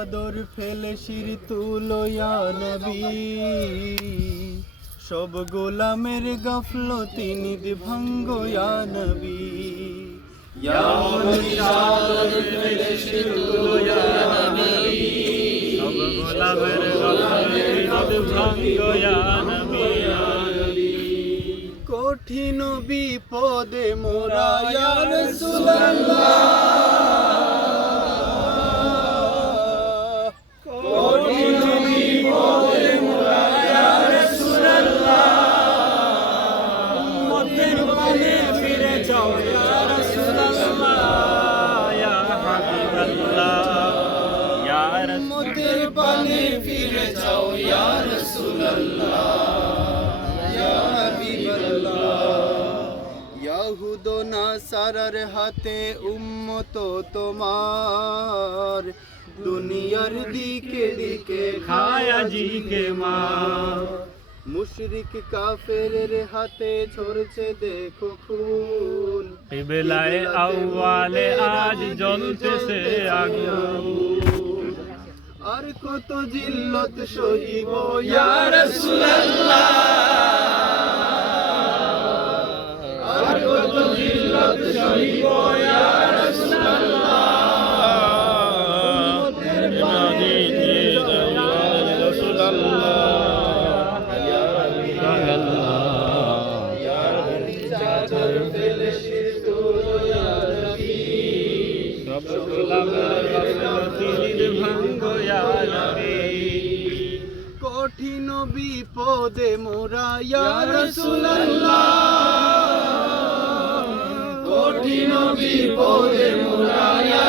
চাদর ফেলে শির তুলো ইয়া নবী, সব গোলামের গাফলতি নিদ ভাঙ্গো ইয়া নবী। ইয়া নবী চাদর ফেলে শির তুলো ইয়া নবী, সব গোলামের গাফলতি নিদ ভাঙ্গো ইয়া নবী। কঠিন বিপদে মোরা ইয়া রাসূলুল্লাহ, কঠিন বিপদে মোরা ইয়া রাসূলুল্লাহ, উম্মতের পানে ফিরে যাও ইয়া রাসূলুল্লাহ, ইয়া হাবিবাল্লাহ, ইয়া উম্মতের পানে ফিরে যাও ইয়া রাসূলুল্লাহ, ইয়া হাবিবাল্লাহ। ইয়াহুদ নাসারার হাতে উম্মত তোমার, দুনিয়ার দিকে দিকে খায় আজিকে মার। মুশরিক কাফেরের হাতে ঝরছে দেখো খুন, কিবলায়ে আউয়ালে আজ জ্বলতেছে আগুন। আর কত জিল্লত সহিব ইয়া রাসূলুল্লাহ, আর কত জিল্লত সহিব ইয়া রাসূলুল্লাহ, উম্মতের পানে ফিরে যাও ইয়া রাসূলুল্লাহ, ইয়া হাবিবাল্লাহ, ইয়া চাদর ফেলে শির তুলো ইয়া নবী, সব গোলামের গাফলতি নিদ ভাঙ্গো ইয়া নবী। কঠিন বিপদে মোরা ইয়া রাসূলুল্লাহ, কঠিন বিপদে মোরা ইয়া